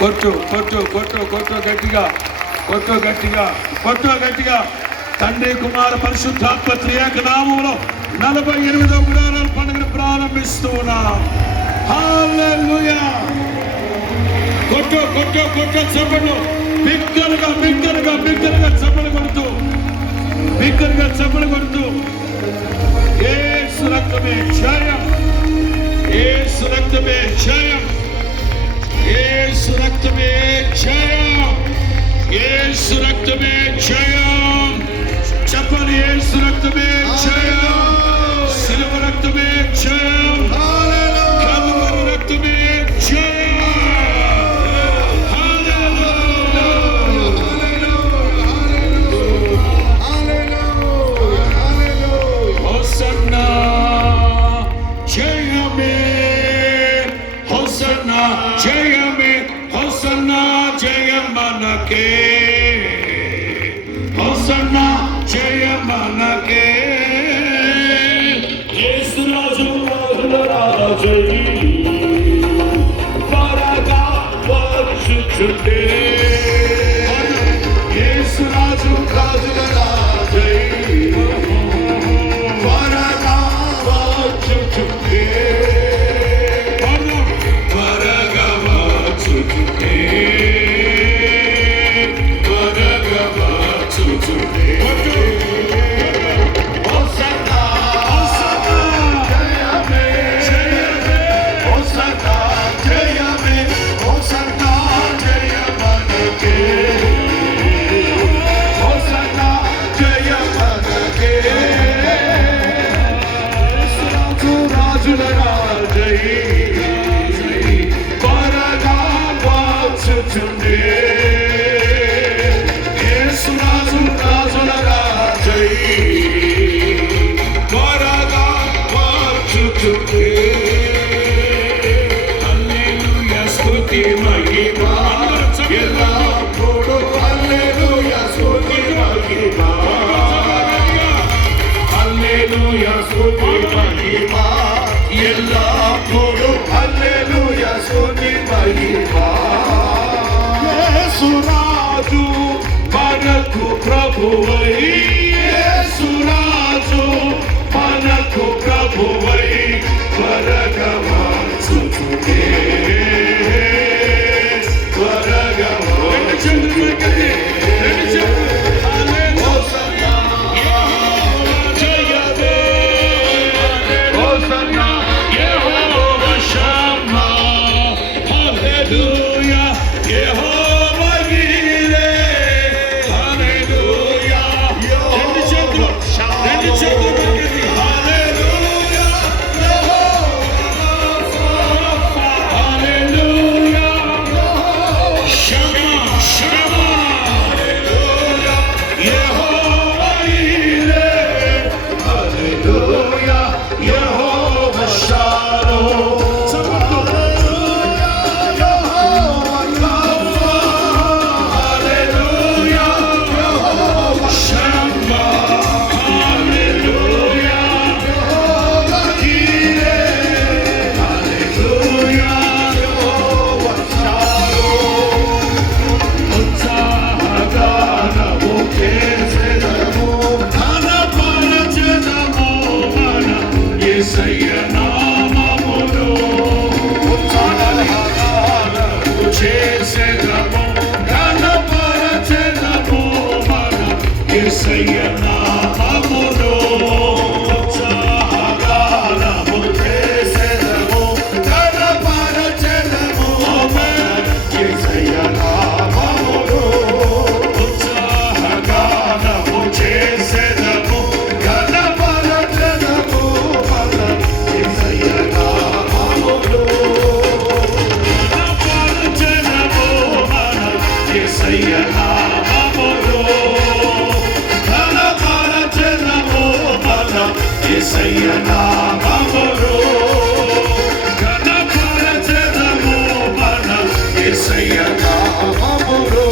కొట్టు కొట్టు కొట్టు కొట్టు గట్టిగా, కొట్టు గట్టిగా, కొట్టు గట్టిగా. తండ్రి కుమార పరిశుద్ధాత్మ త్రియేక నామములో 48వ గుడారాల పండుగను ప్రారంభిస్తూ ఉన్నాం. హల్లెలూయా. కొట్టు కొట్టు కొట్టు చప్పట్లు, బిగ్గరగా బిగ్గరగా బిగ్గరగా చప్పట్లు కొడుతూ, బిగ్గరగా చప్పట్లు కొడుతూ. యేసు రక్తమే జయం, యేసు రక్తమే జయం, యేసు రక్తమే జయం, యేసు రక్తమే జయం. చెప్పండి, యేసు రక్తమే జయం, సిలువ రక్తమే జయం, కలువరి రక్తమే జయం. హోసన్నా జయమే, హోసన్నా జయమే, హోసన్నా జయం మనకే, హోసన్నా జయం మనకే. యేసు రాజు రాజుల రాజై త్వరగా వచ్చుచుండే, యేసు రాజు రాజుల రాజై త్వరగా వచ్చుచుండే, త్వరగా వచ్చుచుండే, త్వరగా వచ్చుచుండే. హోసన్నా జయమే, హోసన్నా జయమే, హోసన్నా జయ మనకే, హోసన్నా జయ మనకే. రాజుల రాజై త్వరగా వచ్చుచుండే, యేసు రాజు రాజుల రాజై త్వరగా వచ్చుచుండే. హల్లెలూయా స్తుతి మహిమ ఎల్లప్పుడూ, హల్లెలూయా స్తుతి మహిమ, హల్లెలూయా స్తుతి మహిమ ఎల్లప్పుడూ, హల్లెలూయా స్తుతి మహిమ. యేసు రాజు మనకు ప్రభువై, యేసు రాజు మనకు ప్రభువై త్వరగా వచ్చుచుండే, త్వరగా వచ్చుచుండే. హోసన్నా జయమే, హోసన్నా యెహోవా షమ్మా, హల్లెలూయా యెహోవా ఈరే, హల్లెలూయా. రెండు చేతులు పైకెత్తి, హల్లెలూయా హల్లెలూయా షమ్మా షమ్మా, హల్లెలూయా యెహోవా ఈరే, హల్లెలూయా యెహోవా షాలోమ్. హల్లెలూయా యెహోవా షమ్మా, హల్లెలూయా యెహోవా ఈరే, హల్లెలూయా యెహోవా షాలోమ్. ఉత్సాహగానము చేసెదము, ఘనపరచెదము మన యేసయ్య నామమును. ఉత్సాహగానము చేసెదము, ఘనపరచెదము మన యేసయ్య నామమును. ఉత్సాహగానము చేసెదము, ఘనపరచెదము మన యేసయ్య నామమును. ఉత్సాహగానము చేసెదము, ఘనపరచెదము మన యేసయ్య నామమును. ఘనపరచెదము మన యేసయ్య నామమును, ఘనపరచెదము మన యేసయ్య నామమును, ఘనపరచెదము మన యేసయ్య నామమును.